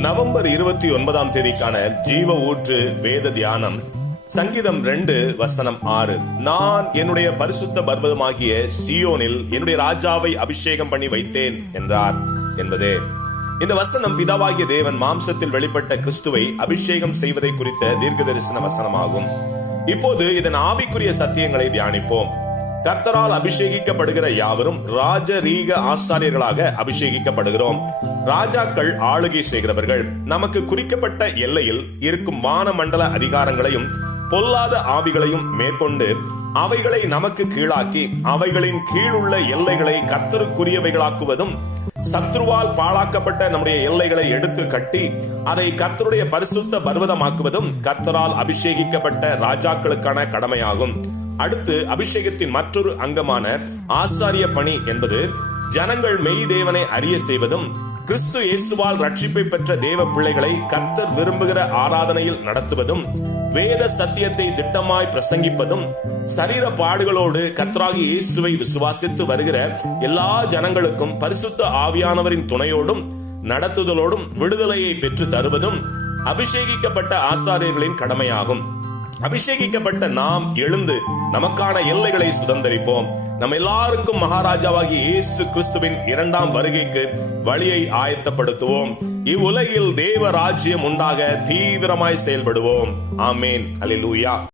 November 29ஆம் தேதிக்கான ஜீவ ஊற்று வேத தியானம் சங்கீதம் 2:6. நான் என்னுடைய பரிசுத்த பர்வதமாகிய சியோனில் என்னுடைய ராஜாவை அபிஷேகம் பண்ணி வைத்தேன் என்றார் என்பதே. இந்த வசனம் பிதாவாகிய தேவன் மாம்சத்தில் வெளிப்பட்ட கிறிஸ்துவை அபிஷேகம் செய்வதை குறித்த தீர்க்க தரிசன வசனமாகும். இப்போது இதன் ஆவிக்குரிய சத்தியங்களை தியானிப்போம். கர்த்தரால் அபிஷேகிக்கப்படுகிற யாவரும் ராஜரீக ஆசாரியர்களாக அபிஷேகிக்கப்படுகிறோம். ராஜாக்கள் ஆளுகை செய்கிறவர்கள். நமக்கு குறிக்கப்பட்ட எல்லையில் இருக்கும் வானமண்டல அதிகாரங்களையும் பொல்லாத ஆவிகளையும் மேற்கொண்டு அவைகளை நமக்கு கீழாக்கி அவைகளின் கீழுள்ள எல்லைகளை கர்த்தருக்குரியவைகளாக்குவதும், சத்ருவால் பாழாக்கப்பட்ட நம்முடைய எல்லைகளை எடுத்து கட்டி அதை கர்த்தருடைய பரிசுத்த பர்வதமாக்குவதும் கர்த்தரால் அபிஷேகிக்கப்பட்ட ராஜாக்களுக்கான கடமையாகும். அடுத்து அபிஷேகத்தின் மற்றொரு அங்கமான ஆசாரிய பணி என்பது ஜனங்கள் மெய் தேவனை அறிய செய்வதும், கிறிஸ்து இயேசுவால் ரட்சிப்பை பெற்ற தேவ பிள்ளைகளை கர்த்தர் விரும்புகிற ஆராதனையில் நடத்துவதும், வேத சத்தியத்தை திட்டமாய் பிரசங்கிப்பதும், சரீர பாடுகளோடு கர்த்தராகிய இயேசுவை விசுவாசித்து வருகிற எல்லா ஜனங்களுக்கும் பரிசுத்த ஆவியானவரின் துணையோடும் நடத்துதலோடும் விடுதலையை பெற்று தருவதும் அபிஷேகிக்கப்பட்ட ஆசாரியர்களின் கடமையாகும். அபிஷேகிக்கப்பட்ட நாம் எழுந்து நமக்கான எல்லைகளை சுதந்தரிப்போம். நம்ம எல்லாருக்கும் மகாராஜாவாகிய இயேசு கிறிஸ்துவின் 2ஆம் வருகைக்கு வழியை ஆயத்தப்படுத்துவோம். இவ்வுலகில் தேவ ராஜ்யம் உண்டாக தீவிரமாய் செயல்படுவோம். ஆமேன். அல்லேலூயா.